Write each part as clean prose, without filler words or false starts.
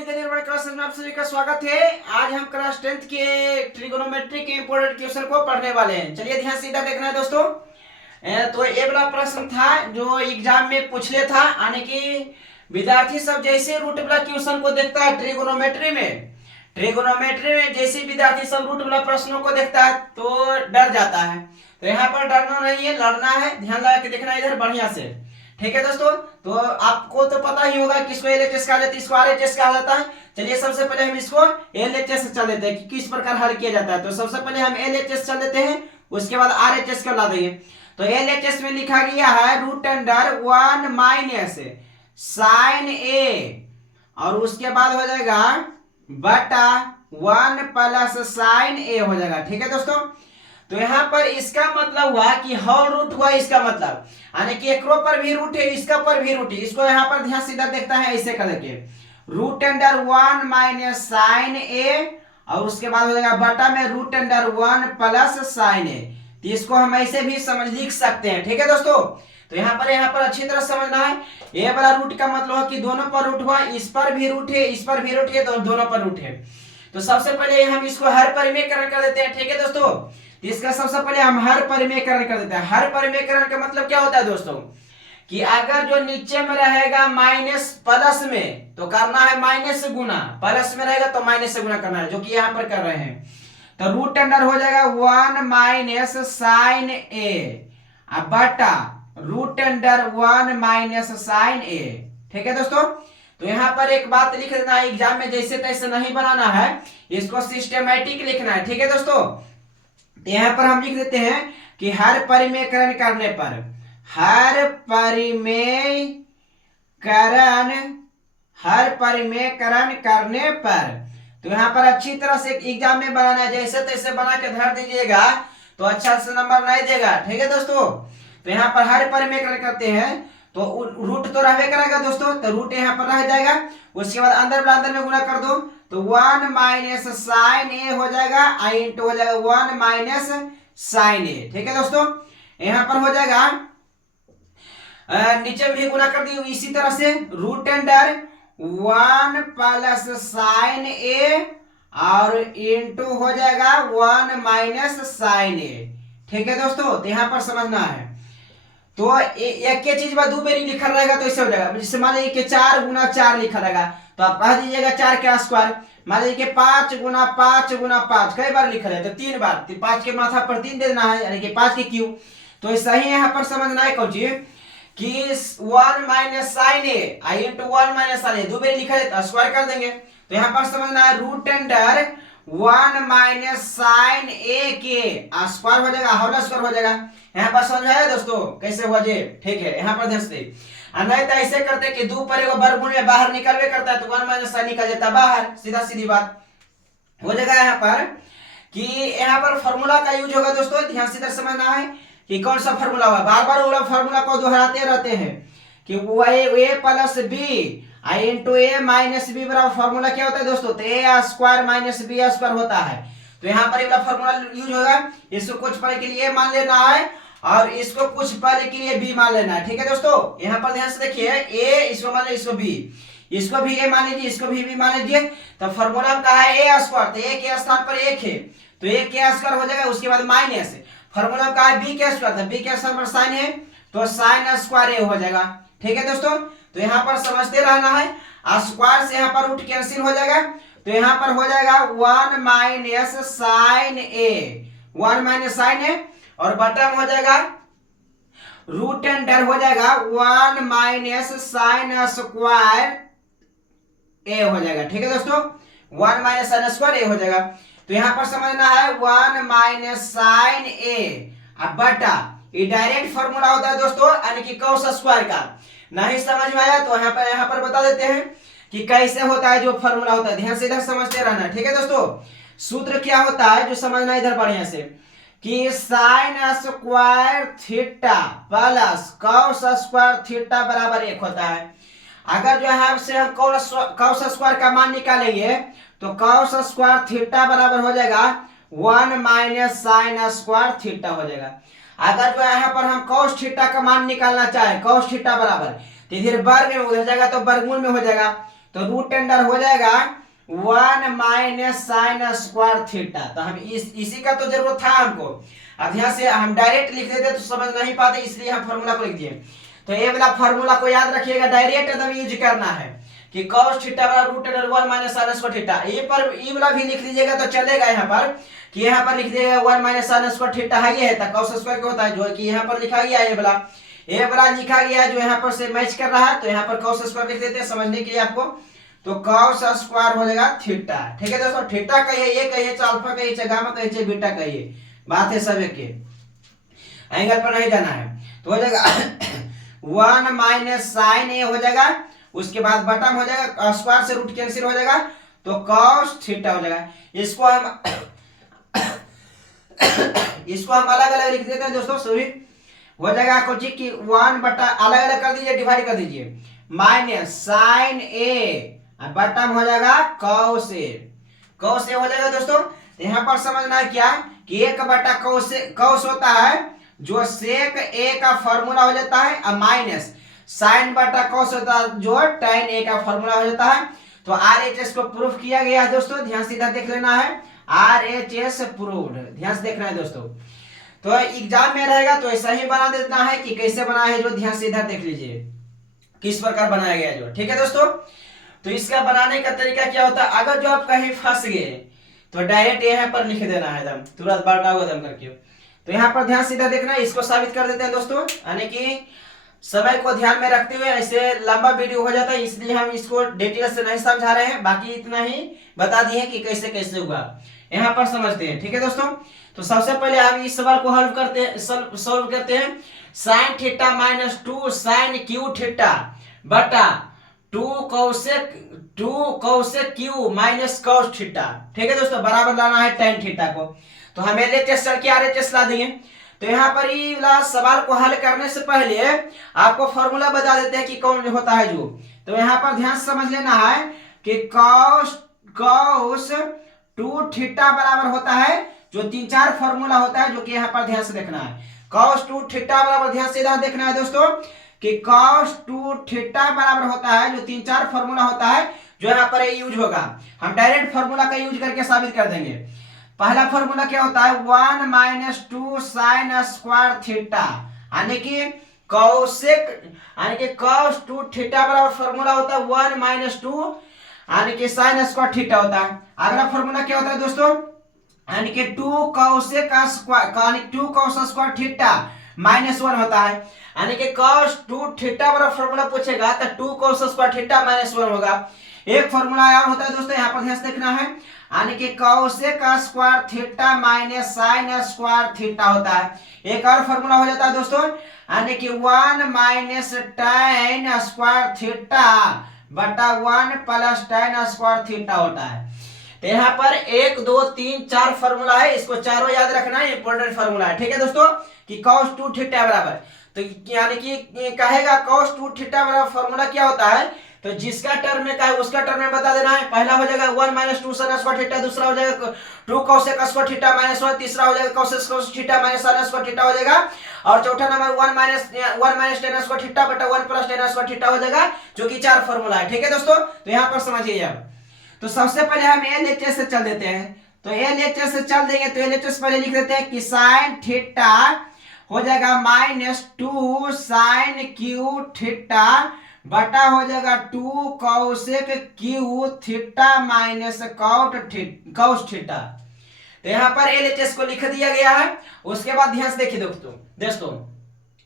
विद्या निर्माण क्लास में आप सभी का स्वागत है। आज हम क्लास 10th के ट्रिगोनोमेट्री के इंपोर्टेंट क्वेश्चन को पढ़ने वाले हैं। चलिए ध्यान से इधर देखना है दोस्तों। तो ये वाला प्रश्न था जो एग्जाम में पूछ ले था, यानी कि विद्यार्थी सब जैसे रूट वाला क्वेश्चन को देखता है ट्रिगोनोमेट्री में जैसे विद्यार्थी सब रूट वाला प्रश्नों को देखता है तो डर जाता है। तो यहाँ पर डरना नहीं है, लड़ना है। ध्यान लगा के देखना इधर बढ़िया से, ठीक है दोस्तों। तो आपको तो पता ही होगा किसको एलएचएस कहा जाता है, इसको आरएचएस कहा जाता है। चलिए सबसे पहले हम इसको एलएचएस से चल देते हैं कि किस प्रकार हल किया जाता है। तो सबसे पहले हम एलएचएस चल देते हैं, उसके बाद आरएचएस को ला देंगे। तो एलएचएस में लिखा गया है रूट अंडर 1 माइनस साइन ए, और उसके बाद हो जाएगा बटा 1 प्लस साइन ए हो जाएगा। ठीक है दोस्तों। तो यहाँ पर इसका मतलब हुआ कि होल रूट हुआ, इसका मतलब यानी कि एक पर भी रूट है, इसका पर भी रूट है। इसको यहाँ पर ध्यान से इधर देखता है ऐसे करके रूट अंडर 1 माइनस साइन ए, और उसके बाद हो जाएगा बटा में रूट अंडर 1 प्लस साइन ए। तो इसको हम ऐसे भी समझ लिख सकते हैं। ठीक है दोस्तों। तो यहाँ पर अच्छी तरह समझना है। ये वाला रूट का मतलब है कि दोनों पर रूट हुआ, इस पर भी रूट है, इस पर भी रूट है, तो दोनों पर रूट है। तो सबसे पहले हम इसको हर परिमेयकरण कर देते हैं। ठीक है दोस्तों। इसका सबसे पहले हम हर परिमेयकरण कर देते हैं। हर परिमेयकरण का मतलब क्या होता है दोस्तों, कि अगर जो नीचे में रहेगा माइनस प्लस में तो करना है माइनस से गुना, प्लस में रहेगा तो माइनस से गुना करना है, जो कि यहाँ पर कर रहे हैं। तो रूट अंडर हो जाएगा 1 माइनस साइन ए बटा रूट अंडर 1 माइनस साइन ए। ठीक है दोस्तों। तो यहाँ पर एक बात लिख देना है, एग्जाम में जैसे तैसे नहीं बनाना है, इसको सिस्टमैटिक लिखना है। ठीक है दोस्तों। यहाँ पर हम लिख देते हैं कि हर परिमेयकरण करने पर, हर परिमेयकरण करने पर, तो यहाँ पर अच्छी तरह से एग्जाम में बनाना है। जैसे तैसे बना के धर दीजिएगा तो अच्छा से नंबर नहीं देगा। ठीक है दोस्तों। तो यहाँ पर हर परिमेयकरण करते हैं तो रूट तो रहबे करेगा दोस्तों, तो रूट यहाँ पर रह जाएगा। उसके बाद अंदर में गुणा कर दो तो 1 माइनस साइन ए हो जाएगा, इंटू हो जाएगा 1 माइनस साइन ए। ठीक है दोस्तों। यहाँ पर हो जाएगा नीचे भी गुणा कर दिए इसी तरह से रूट अंडर 1 प्लस साइन ए और इंटू हो जाएगा 1 माइनस साइन ए। ठीक है दोस्तों। तो यहाँ पर समझना है। तो एक के चीज में दो बेरी लिखा रहेगा तो ऐसे हो जाएगा। जैसे मान लीजिए कि 4 गुना 4 लिखा रहेगा तो आप कह दीजिएगा 4 के स्क्वायर। मान लीजिए कि 5 गुना 5 गुना 5 कई बार लिखा है तो 3 बार, 5 के माथा पर 3 दे देना है, यानी कि 5 के क्यूब। तो सही यहाँ पर समझना है कौन चीज कि 1 माइनस साइन ए इंटू 1 माइनस साइन ए दो बेरी लिखा है तो स्क्वायर कर देंगे। तो यहाँ पर समझना है रूट अंडर 1 माइनस साइन ए के स्क्वायर हो जाएगा, होल स्क्वायर हो जाएगा। यहाँ पर समझ आया दोस्तों कैसे हुआ जी। ठीक है। यहाँ पर ध्यान से नहीं तो ऐसे करते कि 2 पर एगो वर्गमूल में बाहर निकलवे करता है तो 1 माइनस साइन निकल जाता है बाहर, सीधा सीधी बात हो जाएगा। यहाँ पर कि यहाँ पर फॉर्मूला का यूज होगा दोस्तों। ध्यान से इधर समझना है कि कौन सा फॉर्मूला हुआ। बार बार वो फॉर्मूला को दोहराते रहते हैं कि ए प्लस बी इंटू ए माइनस बी बराबर फॉर्मूला क्या होता है दोस्तों, तो ए स्क्वायर माइनस बी स्क्वायर होता है। तो यहाँ पर ये फॉर्मूला यूज होगा। इसको कुछ पल के लिए मान लेना है और इसको कुछ पल के लिए बी मान लेना है। ठीक है दोस्तों। यहाँ पर ध्यान से देखिए ए इसको मान लीजिए, इसको बी, इसको भी ए मान लीजिए, इसको भी बी मान लीजिए। तो फॉर्मूला में कहा है ए स्क्वायर, तो ए के स्थान पर 1 है तो 1 के स्क्वायर हो जाएगा। उसके बाद माइनस फॉर्मूला में कहा है बी के स्क्वायर, तो बी के स्थान पर साइन है तो साइन स्क्वायर ए हो जाएगा। ठीक है दोस्तों। तो यहाँ पर समझते रहना है। स्क्वायर से यहाँ पर रूट कैंसिल हो जाएगा तो यहाँ पर हो जाएगा 1 माइनस साइन ए, 1 माइनस साइन ए, और बटन हो जाएगा रूट अंडर हो जाएगा 1 माइनस साइन स्क्वायर ए हो जाएगा। ठीक है दोस्तों। 1 माइनस साइन स्क्वायर ए हो जाएगा। तो यहाँ पर समझना है 1 माइनस साइन ए बटा ये डायरेक्ट फॉर्मूला होता है दोस्तों, यानी कि कॉस स्क्वायर का। नहीं समझ में आया तो यहाँ पर बता देते हैं कि कैसे होता है जो फॉर्मूला होता है। ध्यान से इधर समझते रहना। ठीक है दोस्तों। सूत्र क्या होता है जो समझना इधर बढ़िया से कि sign square theta plus cos square theta बराबर 1 होता है। अगर जो है से हम कॉस स्क्वायर का मान निकालेंगे तो कॉस स्क्वायर थीटा बराबर हो जाएगा 1 माइनस साइन स्क्वायर थीटा हो जाएगा। अगर जो यहाँ पर हम कॉस थीटा का मान निकालना चाहे, कॉस थीटा बराबर तो इधर वर्ग में उधर जाएगा तो वर्गमूल में हो जाएगा। तो रूट टेंडर हो जाएगा 1 माइनस साइन स्क्वायर थीटा। तो हम इसी का तो जरूरत था हमको। अब यहाँ से हम डायरेक्ट लिख देते तो समझ नहीं पाते, इसलिए हम फॉर्मूला को लिख दिए। तो ये वाला फॉर्मूला को याद रखिएगा, डायरेक्ट एकदम यूज करना है कि cos थीटा बराबर रूट टेंडर 1 माइनस साइन स्क्वायर थीटा। ये पर ये वाला भी लिख लीजिएगा तो चलेगा यहाँ पर, कि यहाँ पर लिख दिएगा 1 माइनस साइन स्क्वायर थीटा है, ये है तो cos स्क्वायर क्या होता है, जो कि यहाँ पर लिखा गया है ये वाला लिखा गया है जो यहाँ पर से मैच कर रहा है, तो यहाँ पर cos स्क्वायर लिख देते हैं समझने के लिए आपको। तो cos स्क्वायर हो जाएगा थीटा। ठीक है दोस्तों, थीटा कहिए, ये कहिए, अल्फा कहिए, चाहे गामा कहिए, बीटा कहिए, बात है सब एक के, एंगल पर नहीं जाना है। तो हो जाएगा 1 माइनस साइन ए हो जाएगा, उसके बाद बटम हो जाएगा, स्क्वायर से रूट कैंसिल हो जाएगा, तो cos थीटा हो जाएगा। इसको हम अलग अलग लिख देते हैं दोस्तों, सॉरी हो जाएगा कुछ कि 1 बटा अलग अलग कर दीजिए, डिवाइड कर दीजिए, माइनस साइन ए बटम हो जाएगा cos ए हो जाएगा दोस्तों। तो यहाँ पर समझना है क्या कि 1 बटा cos होता है जो सेक ए का फॉर्मूला हो जाता है, और माइनस साइन बटा cos होता है जो tan ए का फॉर्मूला हो जाता है। तो RHS को प्रूफ किया गया है दोस्तों, ध्यान से इधर देख लेना है, RHS प्रूव्ड, ध्यान से देखना है दोस्तों। तो एग्जाम में रहेगा तो ऐसा ही बना देना है कि कैसे बना है, जो ध्यान से इधर देख लीजिए किस प्रकार बनाया गया जो। ठीक है दोस्तों, तो इसका बनाने का तरीका क्या होता है, अगर जो आप कहीं फंस गए तो डायरेक्ट यहाँ पर लिख देना है एकदम तुरंत बड़ा दम करके। तो यहाँ पर ध्यान से इधर देखना है, इसको साबित कर देते हैं दोस्तों, यानी कि समय को ध्यान में रखते हुए, ऐसे लंबा वीडियो हो जाता है इसलिए हम इसको डिटेल से नहीं समझा रहे हैं, बाकी इतना ही बता दिए कि कैसे कैसे होगा, यहाँ पर समझते हैं। ठीक है दोस्तों, तो सबसे पहले हम इस सवाल को हल करते हैं, सॉल्व करते हैं। Sine theta minus 2 sine cube theta बटा 2 cosec cube minus cos theta. ठीक है दोस्तों, बराबर लाना है tan थीटा को। तो हम LHS चल के RHS ला देंगे। तो यहाँ पर ये वाला सवाल को हल करने से पहले आपको फॉर्मूला बता देते हैं कि कौन होता है जो। तो यहाँ पर ध्यान से समझ लेना है कि cos 2 थीटा बराबर होता है जो 3-4 फॉर्मूला होता है, जो कि यहाँ पर ध्यान से देखना है। cos 2 थीटा बराबर, ध्यान से इधर देखना है दोस्तों, कि cos 2 थीटा बराबर होता है जो 3-4 फॉर्मूला होता है, जो यहाँ पर यूज होगा। हम डायरेक्ट फॉर्मूला का यूज करके साबित कर देंगे। पहला फॉर्मूला क्या होता है, 1 माइनस 2 साइन स्क्वायर थीटा, यानी कि cos 2 थीटा बराबर फॉर्मूला होता है 1 माइनस 2 यानी कि साइन स्क्वायर थीटा होता है। अगला फॉर्मूला क्या होता है दोस्तों, यानी कि 2 cos स्क्वायर थीटा माइनस 1 होता है, यानी कि cos 2 थीटा बराबर फॉर्मूला पूछेगा तो 2 cos स्क्वायर थीटा माइनस 1 होगा। एक फॉर्मूला और होता है दोस्तों, यहाँ पर ध्यान से देखना है, यानी कि cosec square theta minus sine square theta होता है। एक और फॉर्मूला हो जाता है दोस्तों, यानी कि 1 माइनस tan स्क्वायर थीटा बटा 1 प्लस tan स्क्वायर थीटा होता है। तो यहाँ पर 1 2 3 4 फॉर्मूला है, इसको चारों याद रखना है, इंपॉर्टेंट फॉर्मूला है। ठीक है दोस्तों, कि cos 2 थीटा बराबर, तो यानी कि कहेगा cos 2 थीटा बराबर फॉर्मूला क्या होता है, तो जिसका टर्म में का है उसका टर्म में बता देना है। पहला हो जाएगा 1 माइनस 2 साइन स्क्वायर थीटा, दूसरा हो जाएगा 2 cosec स्क्वायर थीटा माइनस 1, तीसरा हो जाएगा cosec theta minus sine square theta हो जाएगा, और चौथा number 1 minus tan square theta बटा 1 प्लस tan स्क्वायर थीटा हो जाएगा, जो कि 4 फॉर्मूला है। ठीक है दोस्तों, तो यहाँ पर समझिए आप। तो सबसे पहले हम LHS से चल देते हैं। तो LHS से चल देंगे तो LHS पहले लिख देते हैं कि साइन थीटा हो जाएगा माइनस 2 साइन क्यू थीटा बटा हो जाएगा 2 cosec Q theta minus cos theta. तो यहाँ पर LHS को लिख दिया गया है। उसके बाद ध्यान से देखिए दोस्तों,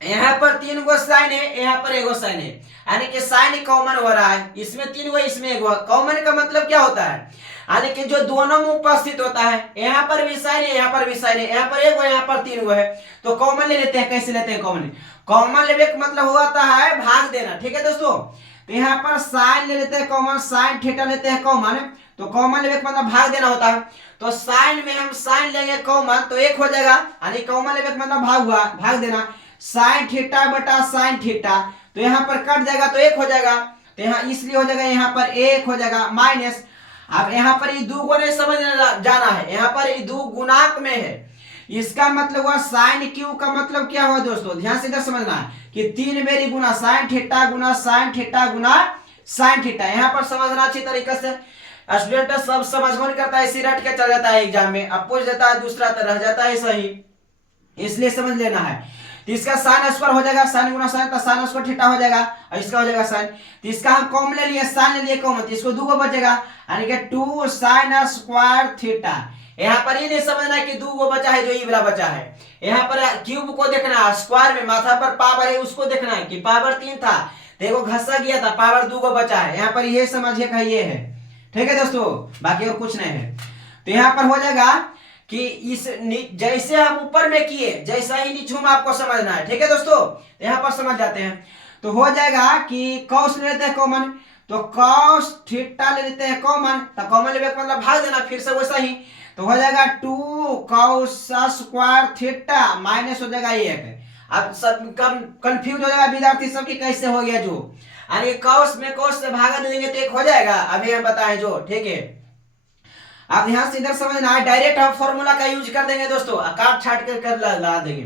यहाँ पर 3 गो साइन है, यहाँ पर 1 गो साइन है, यानी कि साइन कॉमन हो रहा है, इसमें 3 गो इसमें 1 गो। कॉमन का मतलब क्या होता है, यानी कि जो दोनों में उपस्थित होता है, यहाँ पर भी साइन है, यहाँ पर भी साइन है, यहाँ पर 1 गो, यहाँ पर 3 गो है, तो कॉमन ले लेते हैं। कैसे लेते हैं कॉमन लेने का मतलब होता है भाग देना। ठीक है दोस्तों, तो यहाँ पर साइन ले लेते हैं कॉमन, साइन थीटा लेते हैं कॉमन, तो कॉमन लेने का मतलब भाग देना होता है। तो साइन में हम साइन लेंगे कॉमन तो 1 हो जाएगा, यानी कॉमन लेने का मतलब भाग देना। साइन थीटा बटा साइन थीटा, तो यहाँ पर कट जाएगा तो 1 हो जाएगा, तो यहाँ इसलिए हो जाएगा, यहाँ पर 1 हो जाएगा माइनस। अब यहाँ पर ये 2 गुना समझ जाना है, यहाँ पर ये 2 गुणांक में है, इसका मतलब हुआ साइन क्यू का मतलब क्या हुआ दोस्तों, ध्यान से इधर समझना है कि 3 मेरी गुना साइन थीटा गुना साइन थीटा। यहाँ पर समझना अच्छी तरीके से, स्टूडेंट सब समझ नहीं करता है, इसी रट के चल जाता है एग्जाम में, अब पूछ देता है दूसरा तो रह जाता है सही, इसलिए समझ लेना है। तो इसका साइन स्क्वायर हो जाएगा, साइन गुना साइन, तो साइन स्क्वायर थीटा हो जाएगा, और इसका हो जाएगा साइन। तो इसका हम कॉमन ले लिए, साइन ले लिए कॉमन, तो इसको दो बचेगा, यानी कि 2 साइन स्क्वायर थीटा। यहाँ पर ये नहीं समझना है कि दो बचा है जो ये वाला बचा है, यहाँ पर क्यूब को देखना है, स्क्वायर में माथा पर पावर है उसको देखना है कि पावर 3 था, देखो घसा गया था, पावर 2 बचा है, यहाँ पर ये समझिएगा ये है। ठीक है दोस्तों, बाकी और कुछ नहीं है। तो यहाँ पर हो जाएगा कि इस जैसे हम ऊपर में किए जैसा ही नीचे में आपको समझना है। ठीक है दोस्तों, यहाँ पर समझ जाते हैं। तो हो जाएगा कि कॉस ले लेते हैं कॉमन, तो कॉस थीटा ले लेते हैं कॉमन, तो कॉमन लेने का मतलब भाग देना फिर से वैसा ही, तो हो जाएगा 2 कॉस स्क्वायर थीटा माइनस हो जाएगा 1। अब सब कंफ्यूज हो जाएगा विद्यार्थी सब कि कैसे हो गया जो, यानी कॉस में कॉस से भागा देंगे तो 1 हो जाएगा, अभी हम बताएं जो। ठीक है, अब ध्यान से इधर समझना है, डायरेक्ट हम फॉर्मूला का यूज कर देंगे दोस्तों, काट छाट कर ला देंगे।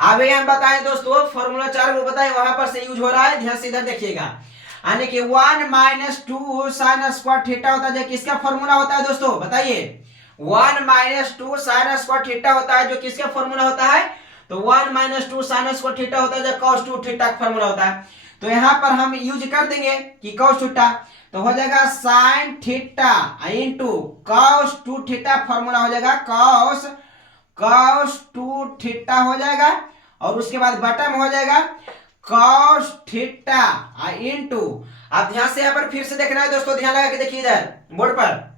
अब हम बताएं दोस्तों फॉर्मूला 4 को बताएं, वहां पर से यूज हो रहा है, ध्यान से इधर देखिएगा, यानी कि 1 - 2 साइन स्क्वायर थीटा होता है, किसका फॉर्मूला होता है दोस्तों बताइए। 1 - 2 साइन स्क्वायर थीटा होता है, जो किसका फॉर्मूला होता है, तो 1 - 2 साइन स्क्वायर थीटा होता है, जो cos 2 थीटा का फॉर्मूला होता है। तो यहाँ पर हम यूज कर देंगे कि cos थीटा, तो हो जाएगा sine theta into cos 2 theta, formula हो जाएगा cos 2 थीटा हो जाएगा, और उसके बाद बटन हो जाएगा cos थीटा इनटू, आप ध्यान से यहाँ पर फिर से देखना है दोस्तों, ध्यान लगा के देखिए इधर बोर्ड पर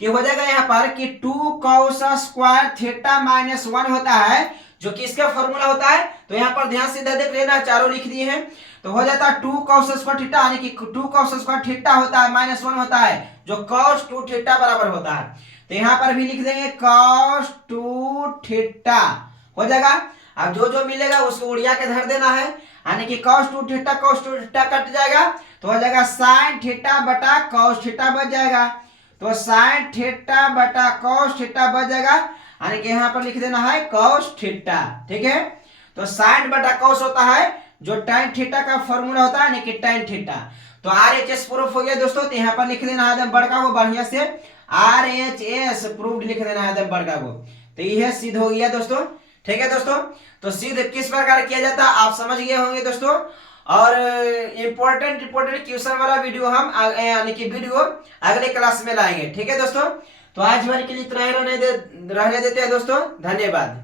कि हो जाएगा यहाँ पर कि 2 cos स्क्वायर थीटा माइनस 1 होता है, जो कि इसका फॉर्मूला होता है। तो यहाँ पर ध्यान से इधर देख लेना, चारों लिख दिए हैं, तो हो जाता है 2 cos स्क्वायर थीटा, यानी कि 2 cos स्क्वायर थीटा होता है माइनस 1 होता है, जो cos 2 थीटा बराबर होता है। तो यहाँ पर भी लिख देंगे cos 2 थीटा हो जाएगा। अब जो जो मिलेगा उसको उड़िया के धर देना है, यानी कि cos 2 थीटा कट जाएगा, तो हो जाएगा साइन थीटा बटा cos थीटा बच जाएगा, तो साइन थीटा बटा cos थीटा बच जाएगा, यानी कि यहाँ पर लिख देना है cos थीटा। ठीक है, तो साइन बटा cos होता है जो tan थीटा का फॉर्मूला होता है, यानी कि tan थीटा। तो RHS प्रूफ हो गया दोस्तों, तो यहाँ पर लिख देना है एकदम बड़का को, बढ़िया से RHS प्रूफ लिख देना है एकदम बड़का को, तो यह सिद्ध हो गया दोस्तों। ठीक है दोस्तों, तो सिद्ध किस प्रकार किया जाता है आप समझ गए होंगे दोस्तों, और इम्पोर्टेंट क्वेश्चन वाला वीडियो हम यानी कि वीडियो अगले क्लास में लाएंगे। ठीक है दोस्तों, तो आज हमारे के लिए इतना ही रहने देते हैं दोस्तों, धन्यवाद।